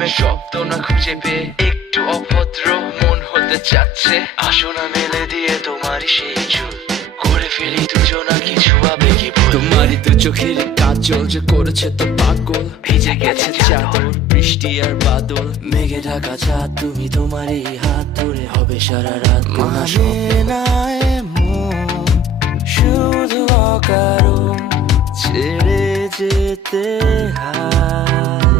প্রেমের শব্দ না খুঁজে পেয়ে একটু অভদ্র মন হতে চাচ্ছে। আসো না মেলে দিয়ে তোমারই সেই চুল, করে ফেলি দুজনা কিছু আবেগী ভুল। তোমারই দু চোখের কাজল যে করেছে তো পাগল, ভিজে গেছে চাদর বৃষ্টি আর বাদল, মেঘে ঢাকা চাঁদ তুমি তোমারই হাত ধরে হবে সারা রাত। মানে না এমন শুধু অকারণ ছেড়ে যেতে হয়।